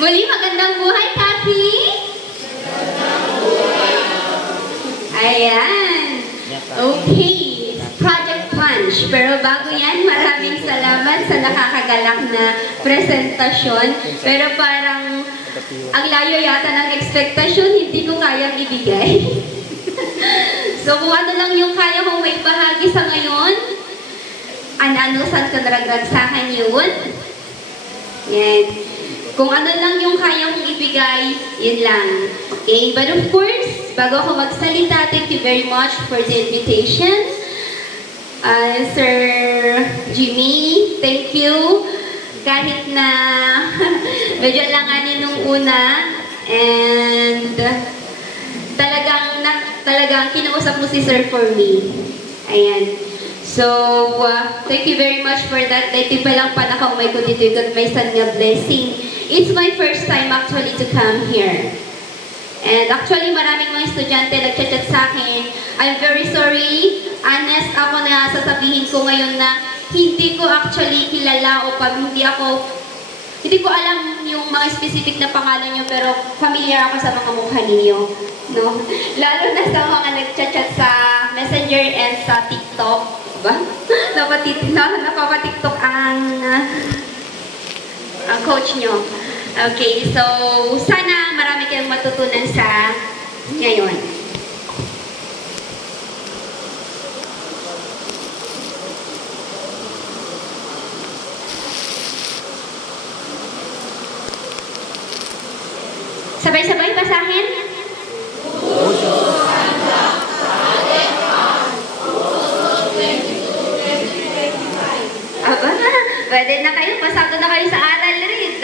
Muli, magandang buhay, Kathy! Ayan. Okay. Project Punch. Pero bago yan, maraming salamat sa nakakagalak na presentasyon. Pero parang ang layo yata ng expectation, hindi ko kayang ibigay. So kung ano lang yung kaya kong may bahagi sa ngayon, ano saan ko naragagsakan yun. Yan. Kung ano lang yung kaya kong ibigay, yun lang. Okay, but of course, bago ako magsalita, thank you very much for the invitation. Sir Jimmy, thank you. Kahit na medyo langanin nung una, and talagang kinausap mo si Sir for me. Ayan. So, thank you very much for that. Dahil pa lang panakaumay ko dito, yung may san nga blessing. It's my first time actually to come here. And actually, maraming mga estudyante nagchat-chat sa akin. I'm very sorry. Honest ako na sasabihin ko ngayon na hindi ko actually kilala o hindi ko alam yung mga specific na pangalan nyo, pero familiar ako sa mga mukha ninyo. No? Lalo na sa mga nagchat-chat sa Messenger and sa TikTok. Diba? Napapatiktok ang coach nyo. Okay, so sana marami kayong matutunan sa ngayon. Sabay-sabay basahin? Aba, pwede na kayo. Pasado na kayo sa aral read.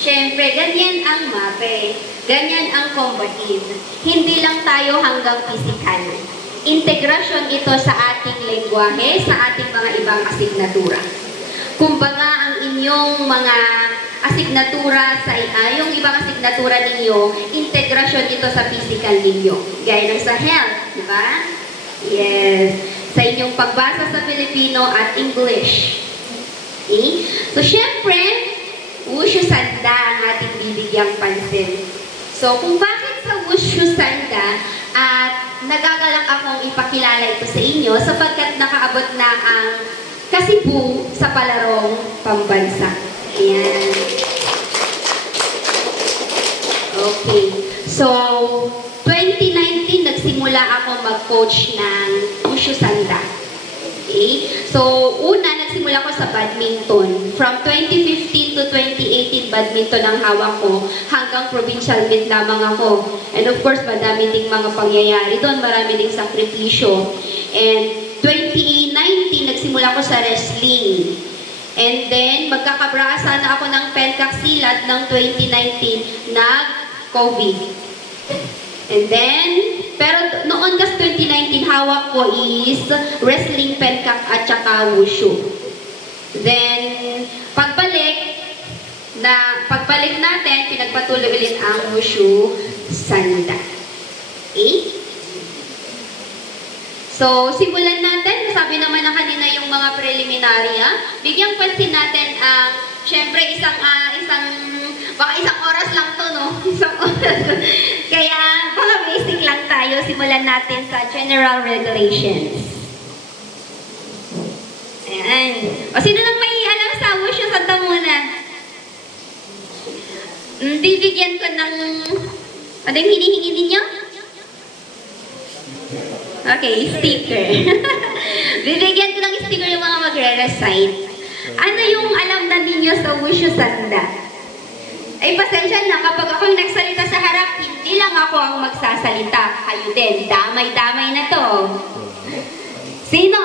Siyempre, ganyan ang MAPE. Ganyan ang combative. Hindi lang tayo hanggang physical. Integrasyon ito sa ating lengguwahe, sa ating mga ibang asignatura. Kumbaga, ang inyong mga asignatura, yung ibang asignatura ninyo, integrasyon ito sa physical ninyo. Gaya ng sa health, di ba? Yes. Sa inyong pagbasa sa Filipino at English. Okay? So, syempre, Wushu Sanda ang ating bibigyang pansin. So, kung bakit sa Wushu Sanda at nagagalak akong ipakilala ito sa inyo sapagkat nakaabot na ang Kasibu sa palarong pambansa. Ayan. Okay. So, 2019, nagsimula ako mag-coach ng Wushu Sanda. Okay? So, una, nagsimula ko sa badminton. From 2015 to 2018, badminton ang hawak ko. Hanggang provincial meet lamang ako. And of course, madami ding mga pangyayari doon. Marami ding sakripisyo. And 2019, nagsimula ko sa wrestling. And then, magkakabrasa na ako ng Pencak Silat ng 2019, nag-COVID. And then, pero noon kasi 2019, hawak ko is wrestling, Pencak at saka Wushu. Then, pagbalik natin, pinagpatuloy ulit ang Wushu Sanda. Okay? So, simulan natin. Sabi naman na kanina yung mga preliminary. Bigyang pansin natin ang, syempre, baka isang oras lang to, no? Isang oras. Kaya, baka basic lang tayo. Simulan natin sa general regulations. Ayan. O, sino nang may alam sa Wushu Sanda muna? Bibigyan ko ng, ano yung hinihingi ninyo? Okay, sticker. Bibigyan ko ng sticker yung mga magre-recite. Ano yung alam na ninyo sa Wushu Sanda? Ay, pasensya na, kapag ako'y nagsalita sa harap, hindi lang ako ang magsasalita. Kayo din, damay-damay na to. Sino?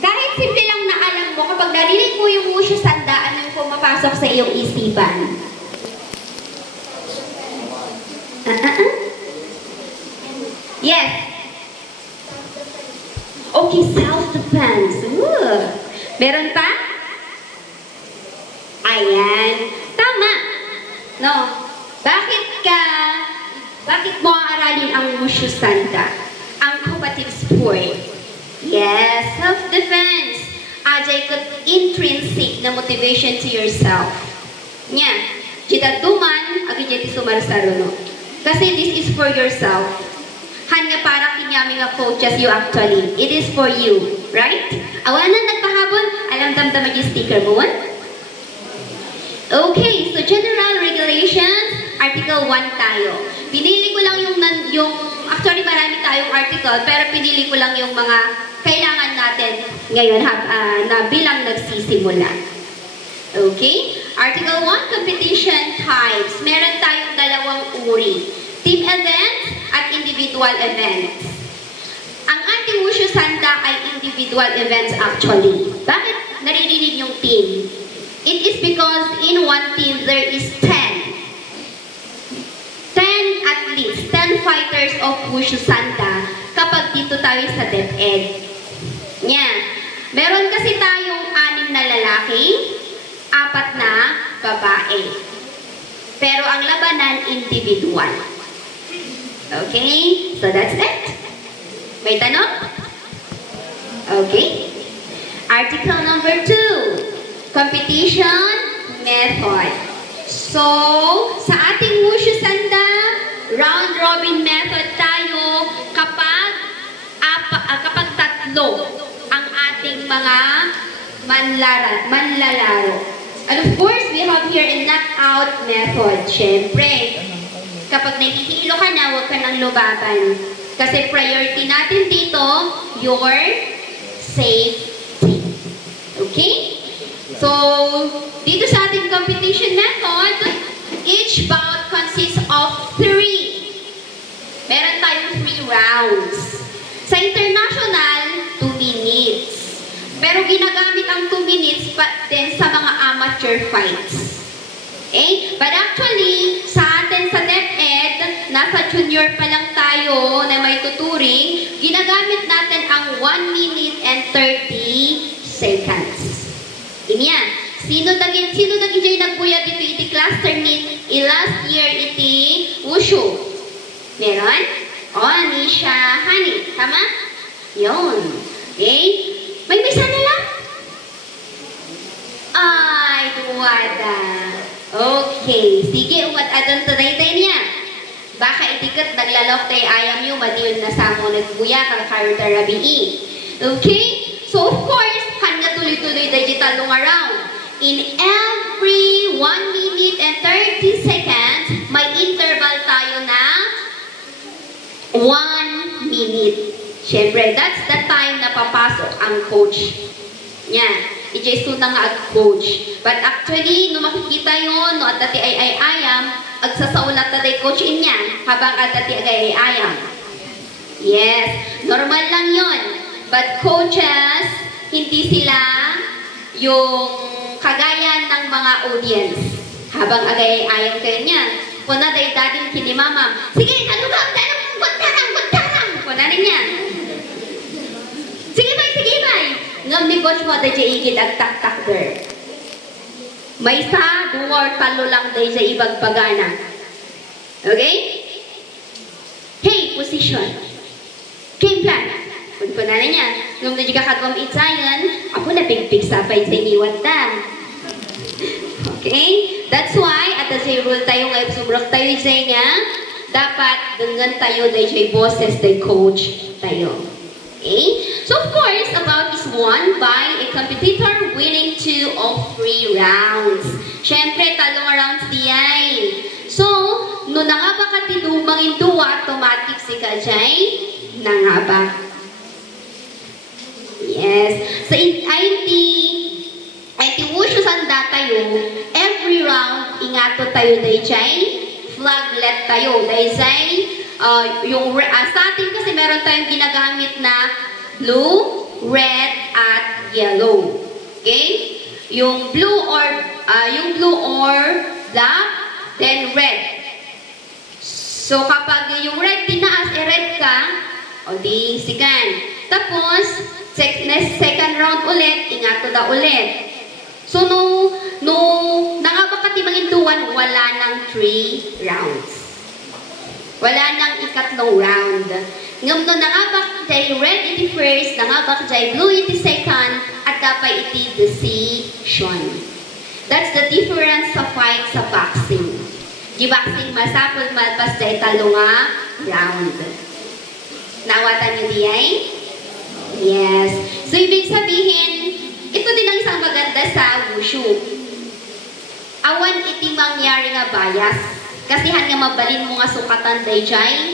Kahit simple lang na alam mo, kapag narinig mo yung Wushu Sanda, anong pumapasok sa iyong isipan? Yes. Okay, self-defense. Meron pa? Ayan. Tama. No. Bakit mo aaralin ang Wushu Sanda? Ang combative sport. Yes, self-defense. Ajay ko intrinsic na motivation to yourself. Nya, jita duman, agi jiti sumarsaruno. Kasi this is for yourself. Hanya para kinyami nga coaches you actually. It is for you, right? Awan na nagpahabon, alam damdam yung sticker mo. Okay, so general regulations, Article 1 tayo. Pinili ko lang yung actually marami tayong article, pero pinili ko lang yung mga kailangan natin ngayon na bilang nagsisimula. Okay? Article 1, competition types. Meron tayong dalawang uri. Team events at individual events. Ang ating Wushu Sanda ay individual events actually. Bakit naririnig yung team? It is because in one team there is 10 at least, 10 fighters of Wushu Sanda kapag dito tayo sa DepEd. Yan. Meron kasi tayong 6 na lalaki, 4 na babae. Pero ang labanan, individual. Okay? So that's it. May tanong? Okay. Article number 2. Competition method. So, sa ating Wushu Sanda, round robin method tayo kapag 3 ang ating mga manlalaro. And of course, we have here a knockout method. Siyempre, kapag nahihilo ka na, huwag ka nang lubaban. Kasi priority natin dito, your safety. Okay? So, dito sa ating competition method, each bout consists of 3. Meron tayong 3 rounds. Sa international, 2 minutes. Pero ginagamit ang 2 minutes din sa mga amateur fights. Okay? But actually, sa atin sa DepEd, nasa junior pa lang tayo na may tuturing, ginagamit natin ang 1 minute and 30 seconds. Ganyan. Sino daging dyan nagbuya dito iti cluster meet last year iti Wushu? Meron? Nisha Hani. Tama? Yun. Okay? May misa na lang? Ay, duwada. Okay. Sige, uwat adon today tayo niya. Baka itikat naglalok tayo ayam yung madiyon na sa mo nagbuya kalakarita rabii. Okay? So, of course, hanga tuloy-tuloy digital long around. In every 1 minute and 30 seconds, may interval tayo na 1 minute. Siyempre, that's the time na papasok ang coach. Yan. I-jesu na nga ang coach. But actually, no makikita yun, no at dati ay ayam, agsasaulat na day coach in yan, habang at dati ay ayam. Yes. Normal lang yun. But coaches, hindi sila yung kagaya ng mga audience. Habang agay ayam kayo niyan. Kung na day dading kinimamam, sige, talugam, guntarang. Kung na rin yan. Sige bay. Ngam ni coach mo, day siya igid ag tak-tak girl. May sa, 2 or 3 lang day siya ibagbagana. Okay? Hey, position. Game plan. Kung na rin yan. Ngam na siya kakagom itsayan, ako na pigpig sa pay sa iniwat ta. Okay? That's why, at the rule tayo ngayon, subrok tayo nga, dapat dengan tayo dahil bosses, dahil coach tayo. Okay? So, of course, a bout is won by a competitor winning 2 of 3 rounds. Siyempre, talong rounds diyan. So, no nangaba ka tinumangin duwa, automatic si Kajay, nangaba. Yes. So, IT Wushu Sanda tayo, every round, ingato tayo dayjay, flaglet tayo dayjay, sa atin kasi meron tayong ginagamit na blue, red, at yellow. Okay? Yung blue or black, then red. So kapag yung red tinaas, red ka, o di sigan. Tapos, second round ulit, ingato da ulit. So, nangabakati manginduan, wala nang 3 rounds. Wala nang ikatlong round. Ngam no nangabak jay red iti first, nangabak jay blue iti second, at dapat iti the action. That's the difference sa fight sa boxing. Di boxing masapol malpas sa italo nga round. Nawatan niyo di ay? Yes. So, ibig sabihin, ito din ang isang maganda sa wushu. Awan iti mangyari nga bias. Kasihan nga mabalin mo nga sukatan day jay.